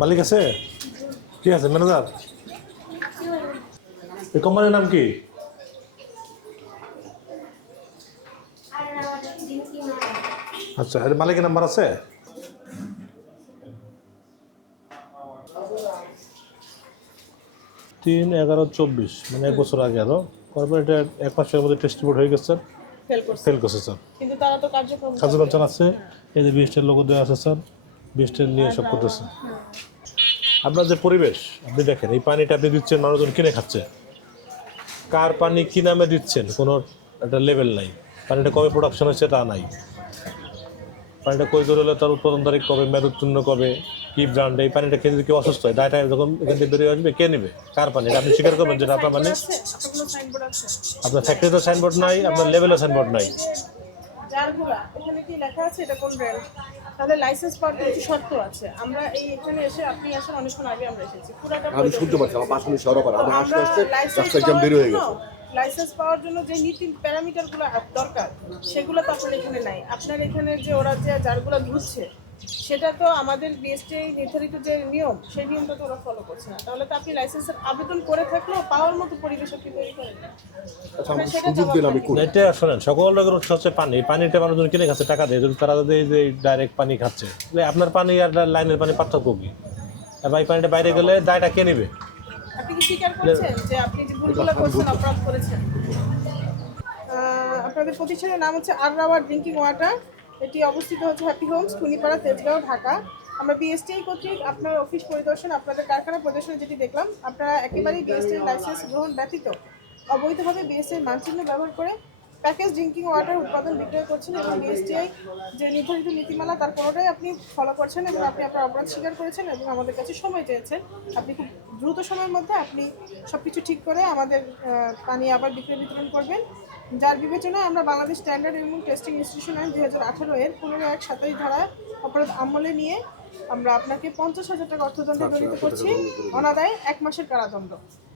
মালিক আছে? কি আছে ম্যানেজার এই কোম্পানির নাম কি? আচ্ছা এর মালিকের নাম্বার আছে? তিন এগারো চব্বিশ মানে এক বছর আগে আরও। তারপর এটা এক মাসের মধ্যে টেস্ট রিপোর্ট হয়ে গেছে। ফেল করছে। ফেল করছে স্যার কিন্তু তারা তো কার্যক্রম কার্যক্রম চালাচ্ছে। এই যে বিএসটের লোক দেওয়া আছে স্যার বিএসটের নিয়ে সব করতেছে। আপনার যে পরিবেশ আপনি দেখেন এই পানিটা আপনি দিচ্ছেন মানুষজন কিনে খাচ্ছে। কার পানি কি নামে দিচ্ছেন? কোনো একটা লেভেল নাই। পানিটা কবে প্রোডাকশন হচ্ছে তা নাই। পানিটা কই করে হলে তার উৎপাদন তারিখ কবে মেয়াদ কবে কি ব্র্যান্ড এই পানিটা খেয়ে যদি কেউ অসুস্থ হয় ডায়টা যখন এখান থেকে বেরিয়ে আসবে কে নেবে? কার পানি? আপনি স্বীকার করবেন যেটা আপনার মানে? আপনার ফ্যাক্টরিতে সাইনবোর্ড নাই আপনার লেভেলে সাইনবোর্ড নাই। যারগুলা এখানে কি লেখা আছে? এটা কোন ব্র্যান্ড তাহলে লাইসেন্স পাওয়ার কিছু শর্ত আছে। আমরা এই এখানে এসে আপনি আসেন অনেকক্ষণ আগে আমরা এসেছি। পুরাটা আমি শুনতে পাচ্ছি আমার পাঁচ মিনিট সরব আমি আসতে আসতে লাইসেন্স জ্যাম বের হয়ে গেছে। লাইসেন্স পাওয়ার জন্য যে নীতি প্যারামিটারগুলো দরকার সেগুলো তো আপনার এখানে নাই। আপনার এখানে যে ওরা যে যারগুলো ধুচ্ছে সেটা তো আমাদের বিএসটি নির্ধারিত যে নিয়ম সেই নিয়মটা তো ওরা ফলো করছে না। তাহলে তো আপনি লাইসেন্সের আবেদন করে থাকলেও পাওয়ার মতো পরিবেশ আপনি তৈরি করেন না। আচ্ছা এটা শোনেন সকল রোগের উৎস হচ্ছে পানি। পানিটা মানুষজন কিনে খাচ্ছে টাকা দিয়ে। যদি তারা যদি যে ডাইরেক্ট পানি খাচ্ছে আপনার পানি আর লাইনের পানি পার্থক্য কি? ভাই পানিটা বাইরে গেলে দায়টা কে নেবে? আপনি কি স্বীকার করছেন যে আপনি যে ভুলগুলো করছেন অপরাধ করেছেন? আহ, আপনাদের প্রতিষ্ঠানের নাম হচ্ছে আর রাওয়ার ড্রিঙ্কিং ওয়াটার এটি অবস্থিত হচ্ছে হ্যাপি হোমস খুনিপাড়া তেজগাঁও, ঢাকা। আমরা বিএসটিআই কর্তৃক আপনার অফিস পরিদর্শন, আপনাদের কারখানা প্রদর্শন যেটি দেখলাম, আপনারা একেবারেই বিএসটিআই লাইসেন্স গ্রহণ ব্যতীত অবৈধভাবে বিএসটির মানচিহ্ন ব্যবহার করে প্যাকেজ ড্রিঙ্কিং ওয়াটার উৎপাদন বিক্রয় করছেন এবং বিএসটিআই যে নির্ধারিত নীতিমালা তার কোনোটাই আপনি ফলো করছেন এবং আপনি আপনার অপরাধ স্বীকার করেছেন এবং আমাদের কাছে সময় চেয়েছেন। আপনি খুব দ্রুত সময়ের মধ্যে আপনি সব কিছু ঠিক করে আমাদের পানি আবার বিক্রয় বিতরণ করবেন। যার বিবেচনায় আমরা বাংলাদেশ স্ট্যান্ডার্ড এবং টেস্টিং ইনস্টিটিউশন আইন দুই হাজার আঠারো এর পনেরো এক সাতাশ ধারা অপরাধ আমলে নিয়ে আমরা আপনাকে পঞ্চাশ হাজার টাকা অর্থদণ্ডে দণ্ডিত করছি। অনাদায় এক মাসের কারাদণ্ড।